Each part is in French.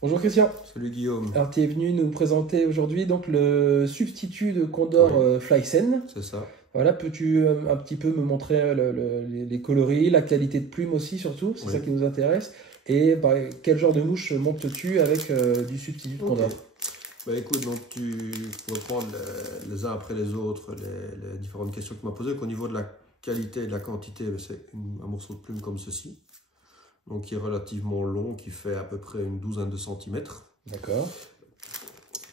Bonjour Christian. Salut Guillaume. Alors tu es venu nous présenter aujourd'hui donc le substitut de Condor Oui, Flysen. c'est ça. Voilà, peux-tu un petit peu me montrer les coloris, la qualité de plume aussi surtout, c'est ça Oui. qui nous intéresse. Et bah, quel genre de mouche montes-tu avec du substitut de Ok. Condor? Bah écoute, donc tu pourrais prendre les uns après les autres les différentes questions que tu m'as posées. Donc, au niveau de la qualité et de la quantité, bah, c'est un morceau de plume comme ceci. Donc qui est relativement long, qui fait à peu près une douzaine de centimètres. D'accord.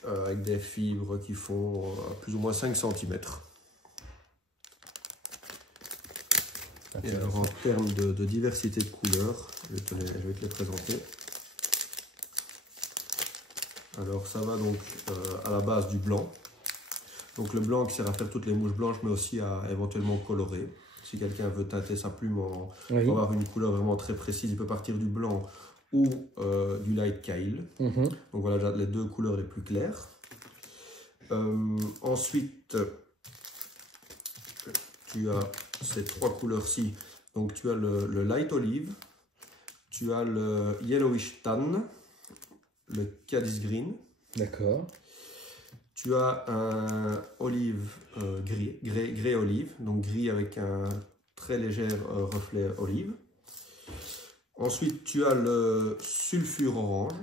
Avec des fibres qui font plus ou moins 5 centimètres. Et alors en termes de diversité de couleurs, je vais te les présenter. Alors ça va donc à la base du blanc. Donc le blanc qui sert à faire toutes les mouches blanches, mais aussi à éventuellement colorer. Si quelqu'un veut teinter sa plume pour avoir une couleur vraiment très précise, il peut partir du blanc ou du light kyle. Donc voilà les deux couleurs les plus claires. Ensuite, tu as ces trois couleurs-ci. Donc tu as le light olive, tu as le yellowish tan, le Cadiz green. D'accord. Tu as un olive gris, grey olive, donc gris avec un très léger reflet olive. Ensuite, tu as le sulfure orange,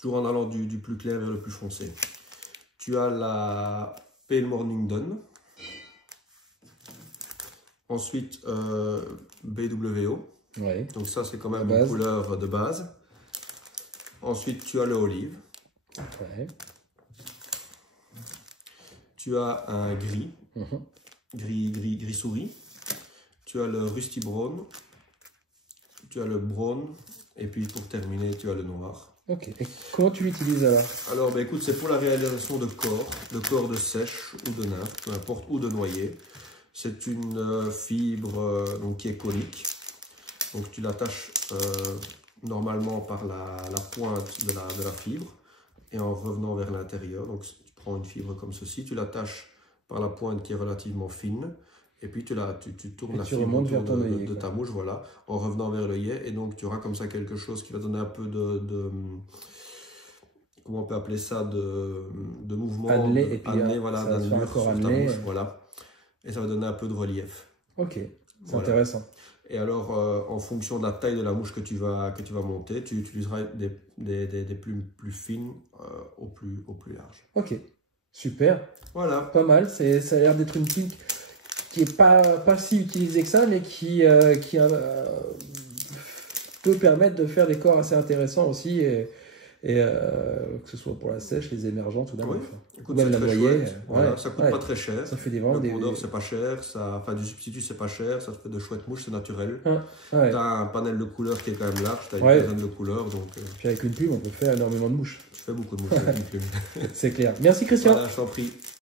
toujours en allant du plus clair vers le plus foncé. Tu as la Pale Morning Dawn. Ensuite, BWO. Oui. Donc ça, c'est quand même une couleur de base. Ensuite, tu as le olive. Ouais. Tu as un gris, gris souris. Tu as le rusty brown. Tu as le brown. Et puis pour terminer, tu as le noir. Ok. Et comment tu l'utilises alors? Alors, bah, écoute, c'est pour la réalisation de corps de sèche ou de nymphe, peu importe, ou de noyer. C'est une fibre donc, qui est conique. Donc tu l'attaches normalement par la pointe de la fibre et en revenant vers l'intérieur. Donc tu prends une fibre comme ceci, tu l'attaches par la pointe qui est relativement fine et puis tu tournes la fibre autour de ta mouche, voilà, en revenant vers l'œillet, et donc tu auras comme ça quelque chose qui va donner un peu comment on peut appeler ça, de mouvement, annelé, voilà, d'annelure sur ta mouche, voilà. Et ça va donner un peu de relief. Ok, c'est voilà. Intéressant. Et alors, en fonction de la taille de la mouche que tu vas monter, tu utiliseras des plumes plus fines au plus large. Ok, super. Voilà. Pas mal, ça a l'air d'être une plume qui n'est pas si utilisée que ça, mais qui peut permettre de faire des corps assez intéressants aussi. Et que ce soit pour la sèche, les émergentes ou oui. Écoute, même la noyer. Voilà, ça coûte pas très cher. Ça fait des ventes. Le Condor, c'est pas cher. Enfin, du substitut, c'est pas cher. Ça fait de chouettes mouches, c'est naturel. Tu as un panel de couleurs qui est quand même large. Tu as une dizaine de couleurs. Donc, puis avec une plume, on peut faire énormément de mouches. Tu fais beaucoup de mouches avec une plume. C'est clair. Merci Christian. Voilà, je t'en prie.